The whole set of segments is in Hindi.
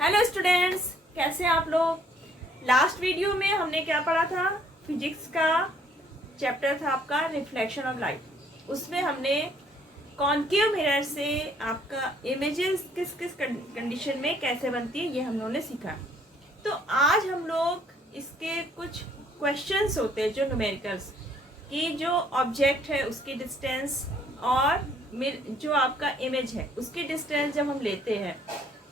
हेलो स्टूडेंट्स, कैसे हैं आप लोग। लास्ट वीडियो में हमने क्या पढ़ा था, फिजिक्स का चैप्टर था आपका रिफ्लेक्शन ऑफ लाइट। उसमें हमने कॉन्केव मिरर से आपका इमेजेस किस किस कंडीशन में कैसे बनती है ये हम लोगों ने सीखा। तो आज हम लोग इसके कुछ क्वेश्चंस होते हैं जो न्यूमेरिकल्स कि जो ऑब्जेक्ट है उसकी डिस्टेंस और जो आपका इमेज है उसकी डिस्टेंस जब हम लेते हैं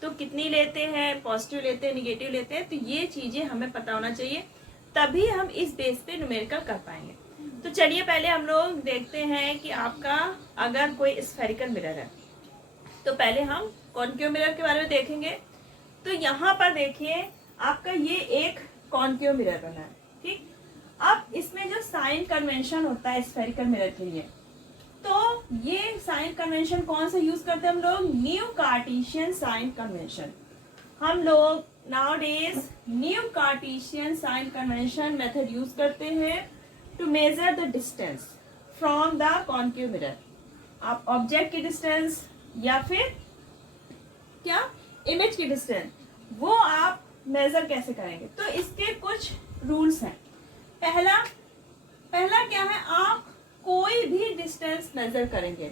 तो कितनी लेते हैं, पॉजिटिव लेते हैं, निगेटिव लेते हैं, तो ये चीज़ें हमें पता होना चाहिए, तभी हम इस बेस पे न्यूमेरिकल कर पाएंगे। तो चलिए पहले हम लोग देखते हैं कि आपका अगर कोई स्फेरिकल मिरर है तो पहले हम कॉन्केव मिरर के बारे में देखेंगे। तो यहाँ पर देखिए आपका ये एक कॉन्केव मिरर बना है, ठीक। अब इसमें जो साइन कन्वेंशन होता है स्फेरिकल मिरर के लिए, तो ये साइन कन्वेंशन कौन सा यूज करते हैं हम लोग, न्यू कार्टेशियन साइन कन्वेंशन। हम लोग nowadays new cartesian sign convention method use करते हैं to measure the distance from the concave mirror. आप ऑब्जेक्ट की डिस्टेंस या फिर क्या इमेज की डिस्टेंस वो आप मेजर कैसे करेंगे, तो इसके कुछ रूल्स हैं। पहला क्या है, आप कोई भी डिस्टेंस मेजर करेंगे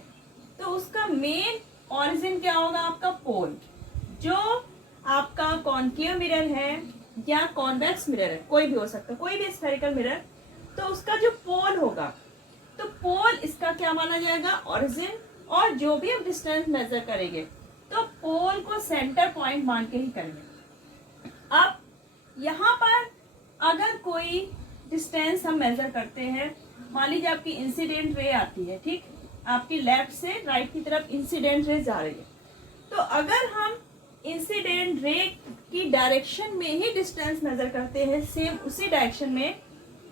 तो उसका मेन ओरिजिन क्या होगा, आपका पोल। जो आपका कॉन्केव मिरर है या कॉन्वेक्स मिरर है, कोई भी हो सकता है, कोई भी स्फेरिकल मिरर, तो उसका जो पोल होगा तो पोल इसका क्या माना जाएगा, ओरिजिन। और जो भी आप डिस्टेंस मेजर करेंगे तो पोल को सेंटर पॉइंट मान के ही करेंगे। अब यहाँ पर अगर कोई डिस्टेंस हम मेजर करते हैं, मान लीजिए आपकी इंसिडेंट रे आती है, ठीक, आपकी लेफ्ट से राइट की तरफ इंसिडेंट रे जा रही है, तो अगर हम इंसिडेंट रे की डायरेक्शन में ही डिस्टेंस मेजर करते हैं, सेम उसी डायरेक्शन में,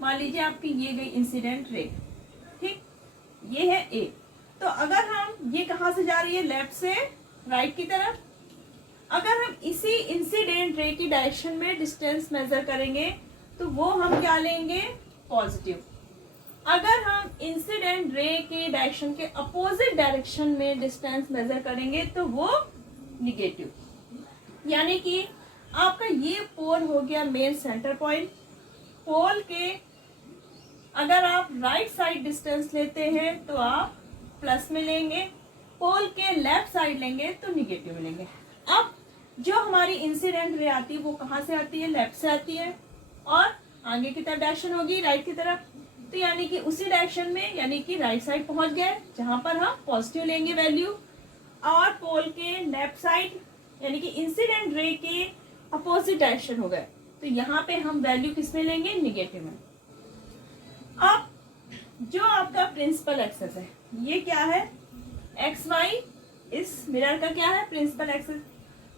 मान लीजिए आपकी ये गई इंसिडेंट रे, ठीक, ये है ए, तो अगर हम ये कहाँ से जा रही है, लेफ्ट से राइट की तरफ, अगर हम इसी इंसिडेंट रे की डायरेक्शन में डिस्टेंस मेजर करेंगे तो वो हम क्या लेंगे, पॉजिटिव। अगर हम इंसिडेंट रे के डायरेक्शन के अपोजिट डायरेक्शन में डिस्टेंस मेजर करेंगे तो वो निगेटिव। यानी कि आपका ये पोल हो गया मेन सेंटर पॉइंट। पोल के अगर आप राइट साइड डिस्टेंस लेते हैं तो आप प्लस में लेंगे, पोल के लेफ्ट साइड लेंगे तो निगेटिव में लेंगे। अब जो हमारी इंसिडेंट रे आती है वो कहाँ से आती है, लेफ्ट से आती है, और आगे की तरफ डायरेक्शन होगी राइट की तरफ, तो यानी कि उसी डायरेक्शन में, यानी कि राइट साइड पहुंच गए जहां पर हम पॉजिटिव लेंगे वैल्यू, और पोल के लेफ्ट साइड यानी कि इंसिडेंट रे के अपोजिट डायरेक्शन हो गए, तो यहाँ पे हम वैल्यू किस में लेंगे, निगेटिव में। अब जो आपका प्रिंसिपल एक्सेस है ये क्या है, एक्स वाई, इस मिरर का क्या है, प्रिंसिपल एक्सेस।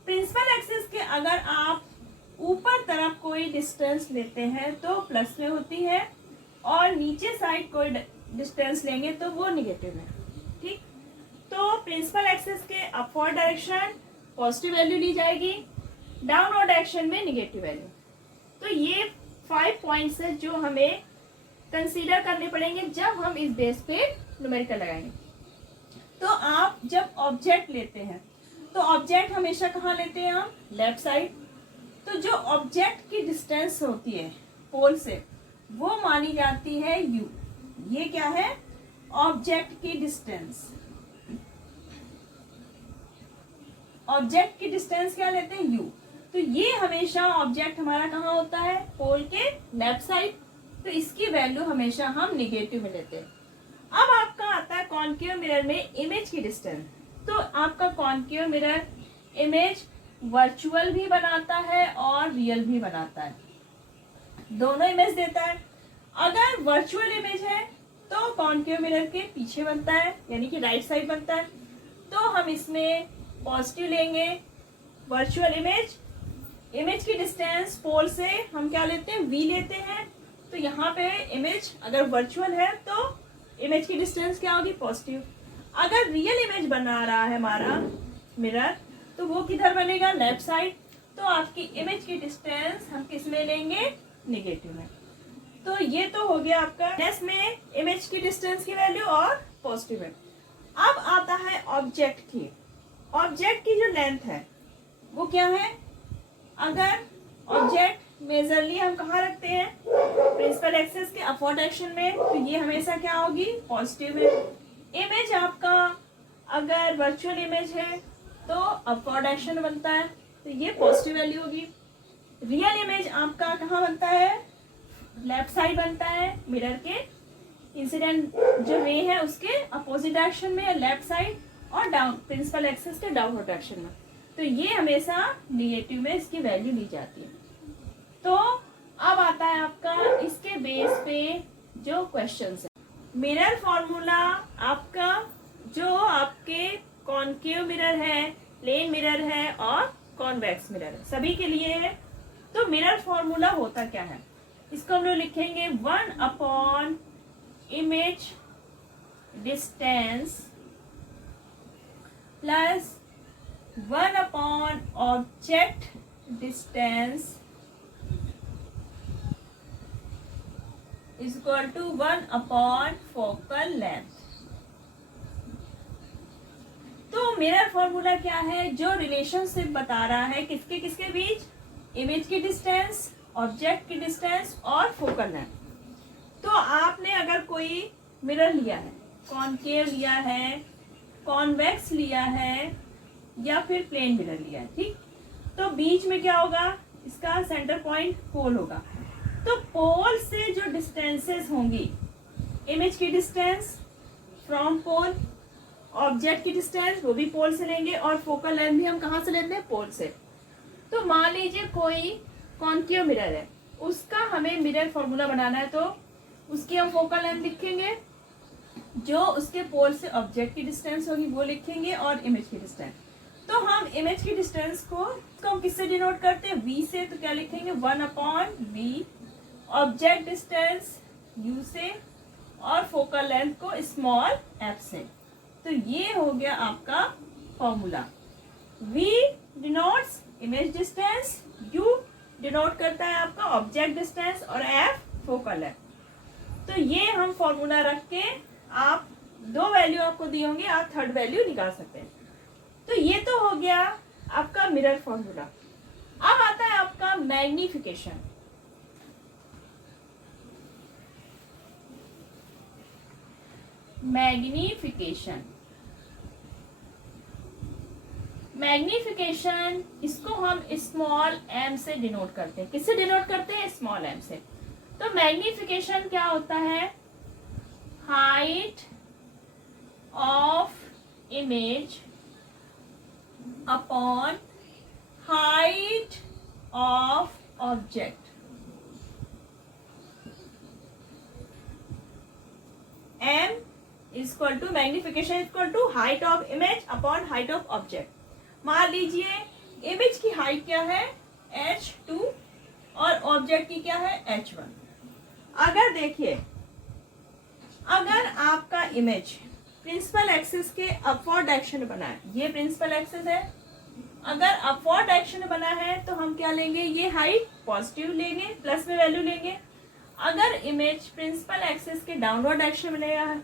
प्रिंसिपल एक्सेस के अगर आप ऊपर तरफ कोई डिस्टेंस लेते हैं तो प्लस में होती है, और नीचे साइड कोई डिस्टेंस लेंगे तो वो निगेटिव में, ठीक। तो प्रिंसिपल एक्सेस के अपवर्ड डायरेक्शन पॉजिटिव वैल्यू ली जाएगी, डाउनवर्ड डायरेक्शन में निगेटिव वैल्यू। तो ये 5 पॉइंट्स है जो हमें कंसीडर करने पड़ेंगे जब हम इस बेस पे न्यूमेरिकल लगाएंगे। तो आप जब ऑब्जेक्ट लेते हैं तो ऑब्जेक्ट हमेशा कहाँ लेते हैं हम, लेफ्ट साइड। तो जो ऑब्जेक्ट की डिस्टेंस होती है पोल से वो मानी जाती है u। ये क्या है, ऑब्जेक्ट की डिस्टेंस। ऑब्जेक्ट की डिस्टेंस क्या लेते हैं, u। तो ये हमेशा ऑब्जेक्ट हमारा कहाँ होता है, पोल के लेफ्ट साइड, तो इसकी वैल्यू हमेशा हम निगेटिव में लेते हैं। अब आपका आता है कॉन्केव मिरर में इमेज की डिस्टेंस। तो आपका कॉन्केव मिरर इमेज वर्चुअल भी बनाता है और रियल भी बनाता है, दोनों इमेज देता है। अगर वर्चुअल इमेज है तो कॉन्केव मिरर के पीछे बनता है, यानी कि राइट साइड बनता है, तो हम इसमें पॉजिटिव लेंगे। वर्चुअल इमेज की डिस्टेंस पोल से हम क्या लेते हैं, v लेते हैं, तो यहाँ पे इमेज अगर वर्चुअल है तो इमेज की डिस्टेंस क्या होगी, पॉजिटिव। अगर रियल इमेज बना रहा है हमारा मिरर तो वो किधर बनेगा, लेफ्ट साइड, तो आपकी इमेज की डिस्टेंस हम किस में लेंगे, निगेटिव में। तो ये तो हो गया आपका नेक्स्ट में इमेज की डिस्टेंस की वैल्यू और पॉजिटिव में। अब आता है ऑब्जेक्ट की जो लेंथ है वो क्या है, अगर ऑब्जेक्ट मेजरली हम कहाँ रखते हैं, प्रिंसिपल एक्सिस के अपवर्ड डायरेक्शन में, तो ये हमेशा क्या होगी, पॉजिटिव है। इमेज आपका अगर वर्चुअल इमेज है तो अपवर्ड डायरेक्शन बनता है, तो ये पॉजिटिव वैल्यू होगी। रियल इमेज आपका कहाँ बनता है, लेफ्ट साइड बनता है, मिरर के इंसिडेंट जो रे है उसके अपोजिट डायरेक्शन में, लेफ्ट साइड और डाउन प्रिंसिपल एक्सिस के डाउनवर्ड डायरेक्शन में, तो ये हमेशा निगेटिव में इसकी वैल्यू ली जाती है। तो अब आता है आपका इसके बेस पे जो क्वेश्चंस है। मिरर फॉर्मूला आपका जो आपके कॉनकेव मिरर है, प्लेन मिरर है और कॉन्वेक्स मिरर है, सभी के लिए है। तो मिरर फॉर्मूला होता क्या है, इसको हम लोग लिखेंगे 1 upon image distance plus 1 upon object distance is equal to 1 upon focal length. तो मिरर फॉर्मूला क्या है, जो रिलेशनशिप बता रहा है किसके किसके बीच, इमेज की डिस्टेंस, ऑब्जेक्ट की डिस्टेंस और फोकल लेंथ। तो आपने अगर कोई मिरर लिया है, कॉनकेव लिया है, कॉन्वेक्स लिया है या फिर प्लेन मिरर लिया है, ठीक, तो बीच में क्या होगा, इसका सेंटर पॉइंट पोल होगा। तो पोल से जो डिस्टेंसेस होंगी, इमेज की डिस्टेंस फ्रॉम पोल, ऑब्जेक्ट की डिस्टेंस वो भी पोल से लेंगे और फोकल लेंथ भी हम कहाँ से लेते हैं, पोल से। तो मान लीजिए कोई कॉनकेव मिरर है, उसका हमें मिरर फॉर्मूला बनाना है, तो उसकी हम फोकल लेंथ लिखेंगे, जो उसके पोल से ऑब्जेक्ट की डिस्टेंस होगी वो लिखेंगे और इमेज की डिस्टेंस। तो हम इमेज की डिस्टेंस को हम किससे डिनोट करते हैं, v से, तो क्या लिखेंगे 1 upon v, object distance u से और फोकल लेंथ को स्मॉल f से। तो ये हो गया आपका formula. v denotes image distance, u denote करता है आपका ऑब्जेक्ट डिस्टेंस और f फोकल लेंथ। तो ये हम फॉर्मूला रख के आप 2 वैल्यू आपको दी होंगी, आप 3rd वैल्यू निकाल सकते हैं। तो ये तो हो गया आपका मिरर फॉर्मूला। अब आता है आपका मैग्निफिकेशन। मैग्निफिकेशन मैग्निफिकेशन इसको हम स्मॉल m से डिनोट करते हैं। किससे डिनोट करते हैं, स्मॉल m से। तो मैग्निफिकेशन क्या होता है, height of image upon height of object. m is equal to magnification equal to height of image upon height of object. मान लीजिए इमेज की हाइट क्या है, h2 और ऑब्जेक्ट की क्या है, h1। अगर देखिए, अगर आपका इमेज प्रिंसिपल एक्सिस के अपवर्ड डायरेक्शन में बना है, ये प्रिंसिपल एक्सिस है, अगर अपवर्ड डायरेक्शन में बना है तो हम क्या लेंगे, ये हाइट पॉजिटिव लेंगे, प्लस में वैल्यू लेंगे। अगर इमेज प्रिंसिपल एक्सिस के डाउनवर्ड डायरेक्शन में ले रहा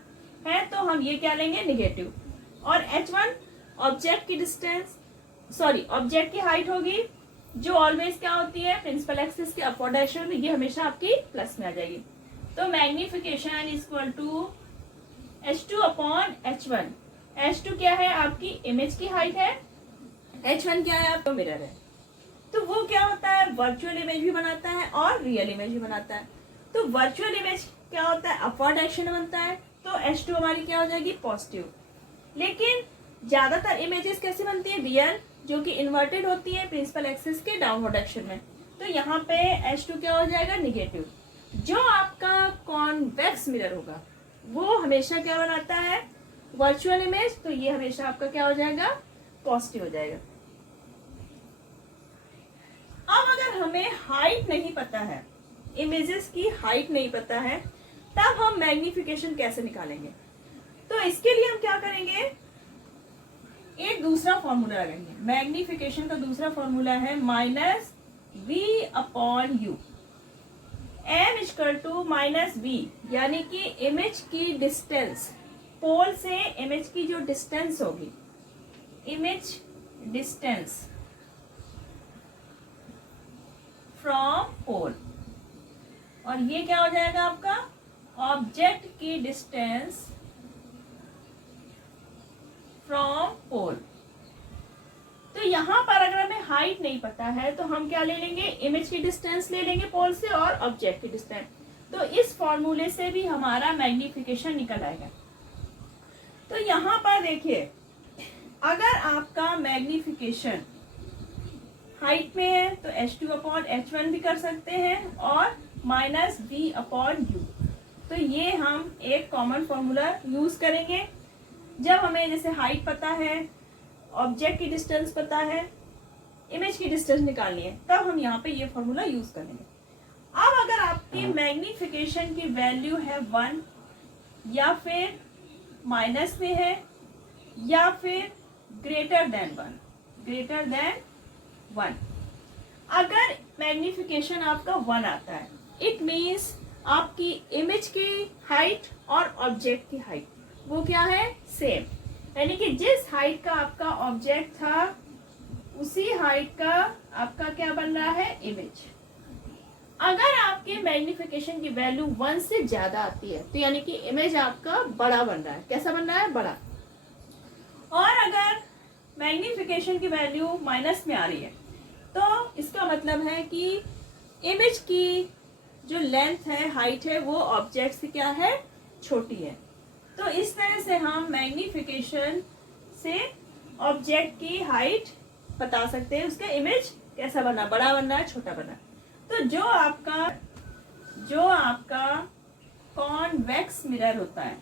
है तो हम ये क्या लेंगे, निगेटिव। और h1 ऑब्जेक्ट की डिस्टेंस, सॉरी ऑब्जेक्ट की हाइट होगी, जो ऑलवेज क्या होती है प्रिंसिपल एक्सिस के अपवर्ड डायरेक्शन में, ये हमेशा आपकी प्लस में आ जाएगी। तो magnification is equal to h2 upon h1। h2 क्या है, आपकी इमेज की हाइट है, h1 क्या है, आपका मिरर है। तो वो क्या होता है, वर्चुअल इमेज भी बनाता है और रियल इमेज भी बनाता है। तो वर्चुअल इमेज क्या होता है, अपवर्ड डायरेक्शन में बनता है, तो h2 हमारी क्या हो जाएगी, पॉजिटिव। लेकिन ज्यादातर इमेजेस कैसे बनती है, रियल, जो कि इन्वर्टेड होती है प्रिंसिपल एक्सिस के डाउनवर्ड डायरेक्शन में, तो यहाँ पे h2 क्या हो जाएगा, निगेटिव। जो आपका कॉन्वेक्स मिरर होगा वो हमेशा क्या बनाता है, वर्चुअल इमेज, तो ये हमेशा आपका क्या हो जाएगा, पॉजिटिव हो जाएगा। अब अगर हमें हाइट नहीं पता है, इमेजेस की हाइट नहीं पता है, तब हम मैग्निफिकेशन कैसे निकालेंगे। तो इसके लिए हम क्या करेंगे, एक दूसरा फॉर्मूला लगाएंगे। मैग्निफिकेशन का दूसरा फॉर्मूला है -v upon u। m equal to -v, यानी कि इमेज की डिस्टेंस, पोल से इमेज की जो डिस्टेंस होगी, इमेज डिस्टेंस फ्रॉम पोल, और ये क्या हो जाएगा आपका ऑब्जेक्ट की डिस्टेंस फ्रॉम पोल। तो यहाँ पर अगर हमें हाइट नहीं पता है तो हम क्या ले लेंगे, इमेज की डिस्टेंस ले लेंगे पोल से और ऑब्जेक्ट की डिस्टेंस। तो इस फॉर्मूले से भी हमारा मैग्नीफिकेशन निकल आएगा। तो यहाँ पर देखिए, अगर आपका मैग्नीफिकेशन हाइट में है तो h2/h1 भी कर सकते हैं और -v/u। तो ये हम एक कॉमन फॉर्मूला यूज करेंगे जब हमें जैसे हाइट पता है, ऑब्जेक्ट की डिस्टेंस पता है, इमेज की डिस्टेंस निकालनी है, तब हम यहाँ पे ये फॉर्मूला यूज करेंगे। अब अगर आपकी मैग्नीफिकेशन की वैल्यू है 1 या फिर माइनस में है या फिर ग्रेटर देन 1, अगर मैग्नीफिकेशन आपका 1 आता है, इट मीन्स आपकी इमेज की हाइट और ऑब्जेक्ट की हाइट वो क्या है, सेम। यानी कि जिस हाइट का आपका ऑब्जेक्ट था उसी हाइट का आपका क्या बन रहा है, इमेज। अगर आपके मैग्नीफिकेशन की वैल्यू 1 से ज्यादा आती है तो यानी कि इमेज आपका बड़ा बन रहा है। कैसा बन रहा है, बड़ा। और अगर मैग्नीफिकेशन की वैल्यू माइनस में आ रही है तो इसका मतलब है कि इमेज की जो लेंथ है, हाइट है, वो ऑब्जेक्ट से क्या है, छोटी है। तो इस तरह से हम मैग्नीफिकेशन से ऑब्जेक्ट की हाइट बता सकते हैं, उसका इमेज कैसा बना, बड़ा बन रहा है, छोटा बना। तो जो आपका कॉन्वेक्स मिरर होता है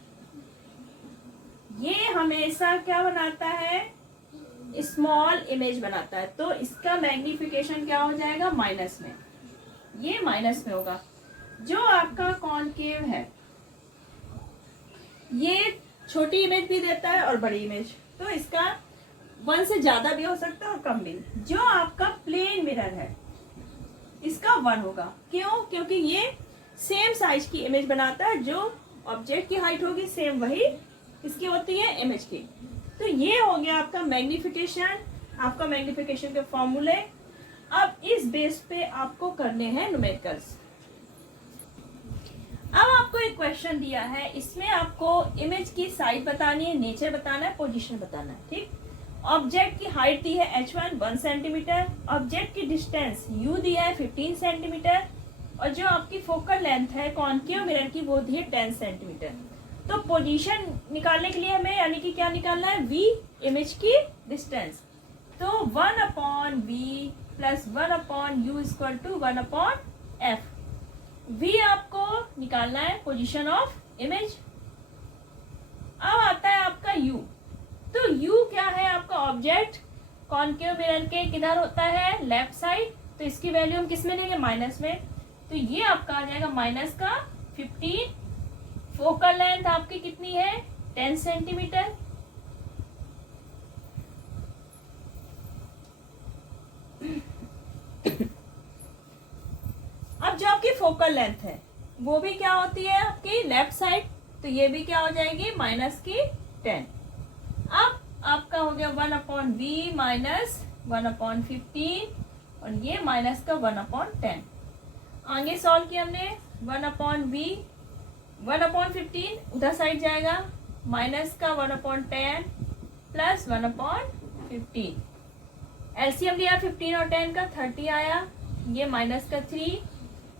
ये हमेशा क्या बनाता है, स्मॉल इमेज बनाता है। तो इसका मैग्नीफिकेशन क्या हो जाएगा, माइनस में, ये माइनस में होगा। जो आपका कॉनकेव है ये छोटी इमेज भी देता है और बड़ी इमेज, तो इसका 1 से ज्यादा भी हो सकता है और कम भी। जो आपका प्लेन मिरर है इसका 1 होगा। क्यों, क्योंकि ये सेम साइज की इमेज बनाता है, जो ऑब्जेक्ट की हाइट होगी सेम वही इसकी होती है, इमेज की। तो ये हो गया आपका मैग्नीफिकेशन, आपका मैग्नीफिकेशन के फॉर्मूले। अब इस बेस पे आपको करने हैं न्यूमेरिकल्स। अब आपको एक क्वेश्चन दिया है, इसमें आपको इमेज की साइज बतानी है, नेचर बताना है, पोजीशन बताना है, ठीक। ऑब्जेक्ट की हाइट दी है h1 1 सेंटीमीटर, ऑब्जेक्ट की डिस्टेंस u दिया है 15 सेंटीमीटर, और जो आपकी फोकल लेंथ है कॉनकेव मिरर की वो दी है 10 सेंटीमीटर। तो पोजीशन निकालने के लिए हमें यानी कि क्या निकालना है, v, इमेज की डिस्टेंस। तो 1/v plus 1/u equal to 1/f। v आपको निकालना है पोजीशन ऑफ इमेज। अब आता है आपका u। तो u क्या है, आपका ऑब्जेक्ट कॉनकेव मिरर के किधर होता है, लेफ्ट साइड। तो इसकी वैल्यू हम किस में लेंगे, माइनस में। तो ये आपका आ जाएगा माइनस का 15। फोकल लेंथ आपकी कितनी है, 10 सेंटीमीटर। अब जो आपकी फोकल लेंथ है वो भी क्या होती है आपकी लेफ्ट साइड, तो ये भी क्या हो जाएगी, माइनस की 10। अब आपका हो गया 1/v माइनस 1/15, और ये माइनस का 1/10। आगे सॉल्व किया हमने, 1/v 1/15 उधर साइड जाएगा, माइनस का 1/10 प्लस 1/15। एलसीएम लिया 15 और 10 का 30 आया, ये माइनस का 3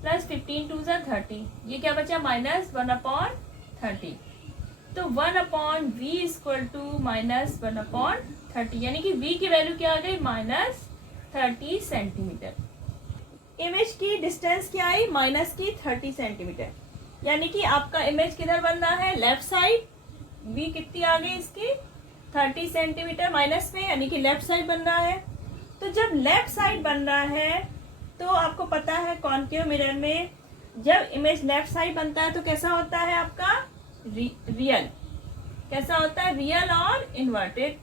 प्लस 15 2 जा 30, ये क्या बचा, माइनस 1/30। तो 1/v इक्वल टू माइनस 1/30, यानी कि v की वैल्यू क्या आ गई, -30 सेंटीमीटर। इमेज की डिस्टेंस क्या आई, माइनस की 30 सेंटीमीटर। यानी कि आपका इमेज किधर बन रहा है, लेफ्ट साइड। v कितनी आ गई इसकी, 30 सेंटीमीटर माइनस में, यानी कि लेफ्ट साइड बन रहा है। तो जब लेफ्ट साइड बन रहा है तो आपको पता है कॉनकेव मिरर में जब इमेज लेफ्ट साइड बनता है तो कैसा होता है आपका, रियल। कैसा होता है, रियल और इन्वर्टेड।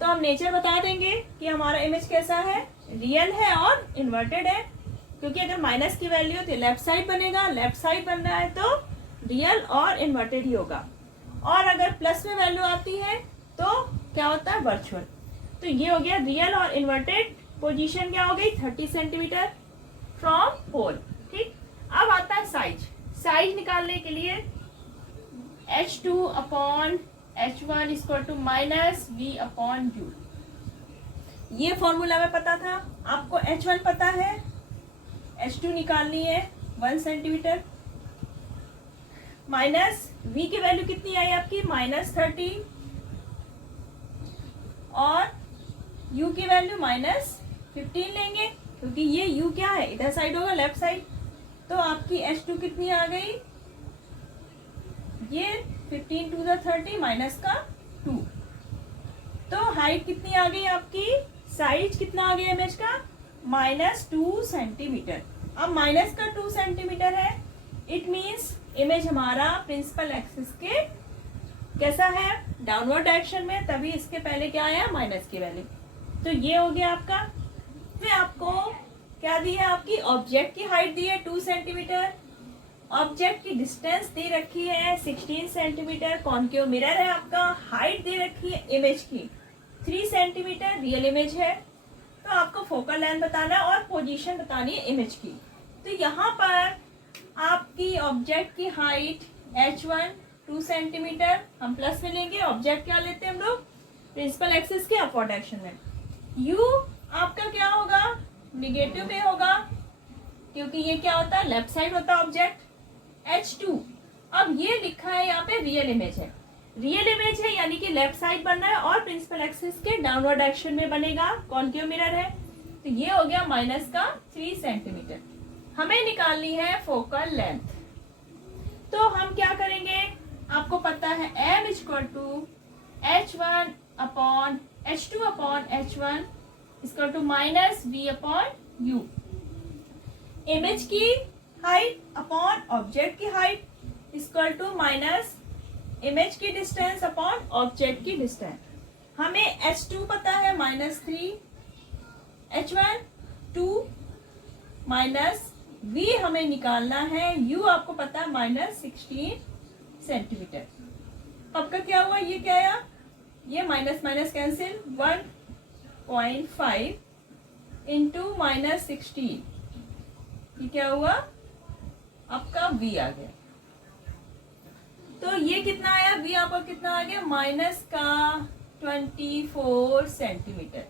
तो हम नेचर बता देंगे कि हमारा इमेज कैसा है, रियल है और इन्वर्टेड है। क्योंकि अगर माइनस की वैल्यू तो लेफ्ट साइड बनेगा, लेफ्ट साइड बन रहा है तो रियल और इन्वर्टेड ही होगा। और अगर प्लस में वैल्यू आती है तो क्या होता है, वर्चुअल। तो ये हो गया रियल और इन्वर्टेड पोजीशन क्या हो गई 30 सेंटीमीटर फ्रॉम पोल। ठीक, अब आता है साइज। साइज निकालने के लिए H2 upon H1 equal to minus V upon U। ये फॉर्मूला में पता था आपको। H1 पता है, H2 निकालनी है 1 सेंटीमीटर, माइनस V की वैल्यू कितनी आई आपकी -30 और U की वैल्यू -15 लेंगे, क्योंकि ये U क्या है इधर साइड होगा, लेफ्ट साइड। तो आपकी H2 कितनी आ गई, ये 15 टू द 30 माइनस का 2। तो हाइट कितनी आ गई आपकी, साइज कितना आ गया इमेज का -2 सेंटीमीटर। अब माइनस का 2 सेंटीमीटर है, इट मीन्स इमेज हमारा प्रिंसिपल एक्सिस के कैसा है, डाउनवर्ड डायरेक्शन में, तभी इसके पहले क्या आया माइनस की वैल्यू। तो ये हो गया आपका। फिर आपको क्या दी है, आपकी ऑब्जेक्ट की हाइट दी है 2 सेंटीमीटर, ऑब्जेक्ट की डिस्टेंस दे रखी है 16 सेंटीमीटर, कॉन्केव मिरर है आपका, हाइट दे रखी है इमेज की 3 सेंटीमीटर, रियल इमेज है। तो आपको फोकल लेंथ बताना है और पोजीशन बतानी है इमेज की। तो यहाँ पर आपकी ऑब्जेक्ट की हाइट H1 2 सेंटीमीटर, हम प्लस में लेंगे, ऑब्जेक्ट क्या लेते हैं हम लोग प्रिंसिपल एक्सिस के अपवर्ड डायरेक्शन में। U आपका क्या होगा, निगेटिव में होगा, क्योंकि ये क्या होता है लेफ्ट साइड होता है ऑब्जेक्ट। H2 अब ये लिखा है यहाँ पे रियल इमेज है, रियल इमेज है यानी कि लेफ्ट साइड बनना है और प्रिंसिपल एक्सिस के डाउनवर्ड डायरेक्शन में बनेगा, कॉन्केव मिरर है। तो ये हो गया माइनस का 3 सेंटीमीटर। हमें निकालनी है फोकल लेंथ। तो हम क्या करेंगे, आपको पता है M equal to H1 upon H2 upon H1 equal to minus V upon U। Image की हाइट अपॉन ऑब्जेक्ट की height equal to minus image की डिस्टेंस अपॉन ऑब्जेक्ट की डिस्टेंस। हमें H2 पता है -3, H1 2 माइनस V हमें निकालना है, U आपको पता है -16 सेंटीमीटर। अब का क्या हुआ, ये क्या आया, ये माइनस माइनस कैंसिल, 1.5 इंटू -16, ये क्या हुआ आपका V आ गया। तो ये कितना आया, V आपका कितना आ गया -24 सेंटीमीटर।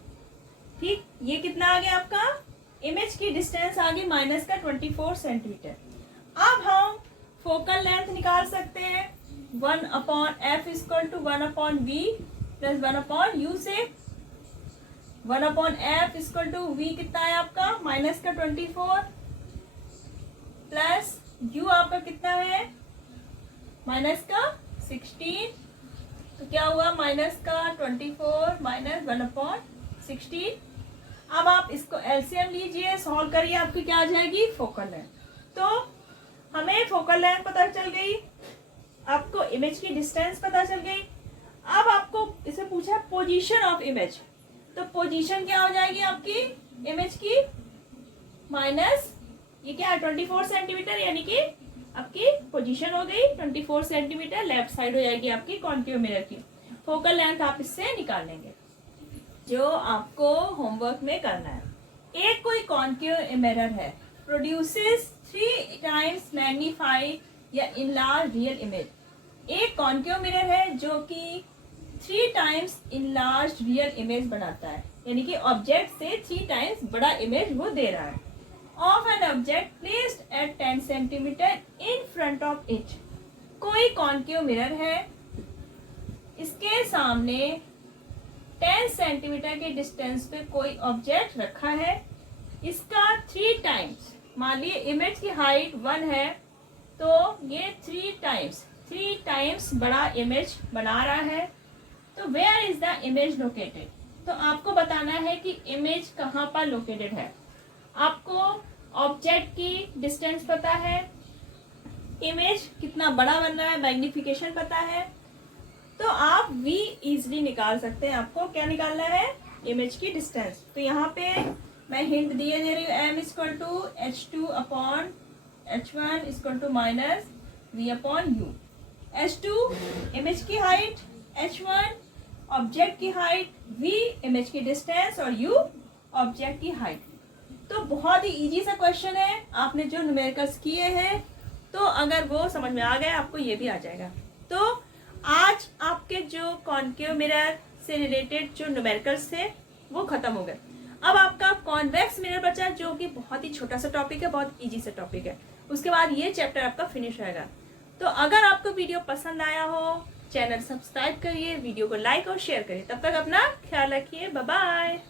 ठीक, ये कितना आ गया आपका, इमेज की डिस्टेंस आ गई -24 सेंटीमीटर। अब हम फोकल लेंथ निकाल सकते हैं 1 upon F equal to 1 upon V plus 1 upon U से। 1 upon F equal to V कितना है आपका -24 प्लस U आपका कितना है -16। तो क्या हुआ -24 माइनस 1 अपॉन 16। अब आप इसको एलसीएम लीजिए, सॉल्व करिए, आपकी क्या आ जाएगी फोकल लेंथ। तो हमें फोकल लेंथ पता चल गई, आपको इमेज की डिस्टेंस पता चल गई। अब आपको इसे पूछा पोजीशन ऑफ इमेज, तो पोजीशन क्या हो जाएगी आपकी इमेज की माइनस ये क्या है 24 सेंटीमीटर, यानी कि आपकी पोजीशन हो गई 24 सेंटीमीटर, लेफ्ट साइड हो जाएगी आपकी कॉन्केव मिरर की। फोकल लेंथ आप इससे निकाल लेंगे, जो आपको होमवर्क में करना है। एक कोई कॉन्केव मिरर है, प्रोड्यूसेस 3 टाइम्स मैग्नीफाई या इनलार्ज रियल इमेज। एक कॉन्केव मिरर है जो कि 3 टाइम्स इनलार्ज रियल इमेज बनाता है, यानी कि ऑब्जेक्ट से 3 टाइम्स बड़ा इमेज वो दे रहा है। Of an object placed at 10 centimetre in front of it. कोई कॉन्केव मिरर है, इसके सामने 10 सेंटीमीटर के डिस्टेंस पे कोई ऑब्जेक्ट रखा है, इसका 3 टाइम्स, मान लिए इमेज की हाइट 1 है तो ये 3 टाइम्स बड़ा इमेज बना रहा है। तो where is the image located, तो आपको बताना है कि इमेज कहाँ पर लोकेटेड है। आपको ऑब्जेक्ट की डिस्टेंस पता है, इमेज कितना बड़ा बन रहा है, मैग्निफिकेशन पता है, तो आप V इजिली निकाल सकते हैं। आपको क्या निकालना है, इमेज की डिस्टेंस। तो यहाँ पे मैं हिंट दिए दे रही हूँ, M equal to H2 upon H1 equal to minus V upon U। H2 image की हाइट, H1 ऑब्जेक्ट की हाइट, V इमेज की डिस्टेंस और U ऑब्जेक्ट की हाइट। तो बहुत ही इजी सा क्वेश्चन है, आपने जो न्यूमेरिकल्स किए हैं तो अगर वो समझ में आ गए आपको ये भी आ जाएगा। तो आज आपके जो कॉनकेव मिरर से रिलेटेड जो न्यूमेरिकल्स थे वो खत्म हो गए। अब आपका कॉन्वेक्स मिरर बचा जो कि बहुत ही छोटा सा टॉपिक है, बहुत इजी सा टॉपिक है। उसके बाद ये चैप्टर आपका फिनिश होगा। तो अगर आपको वीडियो पसंद आया हो, चैनल सब्सक्राइब करिए, वीडियो को लाइक और शेयर करिए। तब तक अपना ख्याल रखिए, बाय बाय।